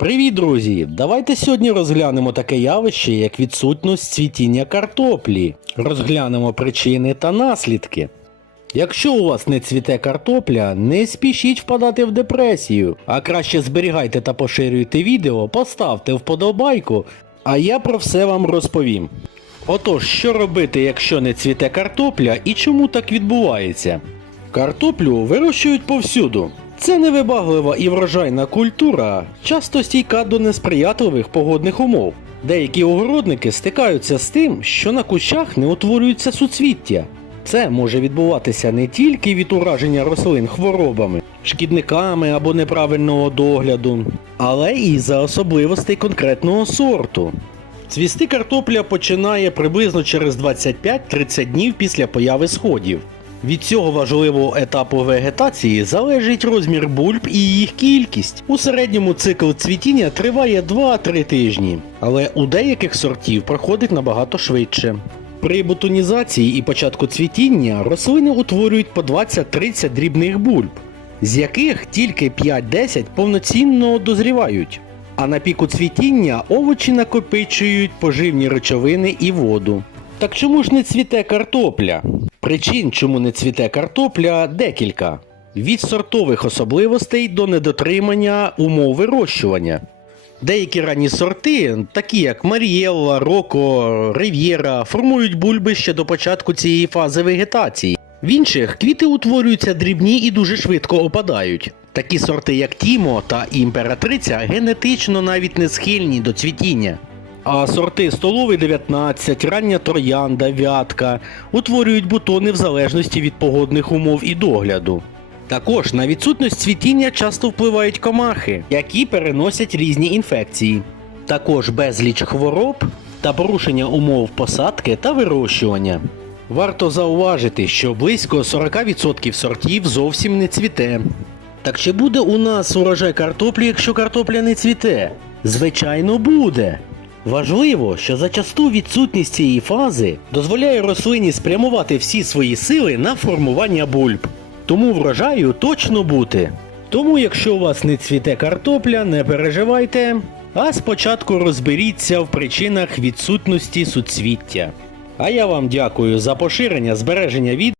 Привіт, друзі! Давайте сьогодні розглянемо таке явище, як відсутність цвітіння картоплі. Розглянемо причини та наслідки. Якщо у вас не цвіте картопля, не спішіть впадати в депресію, а краще зберігайте та поширюйте відео, поставте вподобайку, а я про все вам розповім. Отож, що робити, якщо не цвіте картопля і чому так відбувається? Картоплю вирощують повсюду. Це невибаглива і врожайна культура, часто стійка до несприятливих погодних умов. Деякі огородники стикаються з тим, що на кущах не утворюються суцвіття. Це може відбуватися не тільки від ураження рослин хворобами, шкідниками або неправильного догляду, але і за особливостей конкретного сорту. Цвісти картопля починає приблизно через 25-30 днів після появи сходів. Від цього важливого етапу вегетації залежить розмір бульб і їх кількість. У середньому цикл цвітіння триває 2-3 тижні, але у деяких сортів проходить набагато швидше. При бутонізації і початку цвітіння рослини утворюють по 20-30 дрібних бульб, з яких тільки 5-10 повноцінно дозрівають. А на піку цвітіння овочі накопичують поживні речовини і воду. Так чому ж не цвіте картопля? Причин, чому не цвіте картопля, декілька. Від сортових особливостей до недотримання умов вирощування. Деякі ранні сорти, такі як Марієлла, Роко, Рив'єра, формують бульби ще до початку цієї фази вегетації. В інших квіти утворюються дрібні і дуже швидко опадають. Такі сорти, як Тімо та Імператриця, генетично навіть не схильні до цвітіння. А сорти столовий 19, рання троянда, вятка утворюють бутони в залежності від погодних умов і догляду. Також на відсутність цвітіння часто впливають комахи, які переносять різні інфекції. Також безліч хвороб та порушення умов посадки та вирощування. Варто зауважити, що близько 40% сортів зовсім не цвіте. Так чи буде у нас урожай картоплі, якщо картопля не цвіте? Звичайно, буде. Важливо, що зачасту відсутність цієї фази дозволяє рослині спрямувати всі свої сили на формування бульб. Тому врожаю точно бути. Тому, якщо у вас не цвіте картопля, не переживайте, а спочатку розберіться в причинах відсутності суцвіття. А я вам дякую за поширення збереження відео.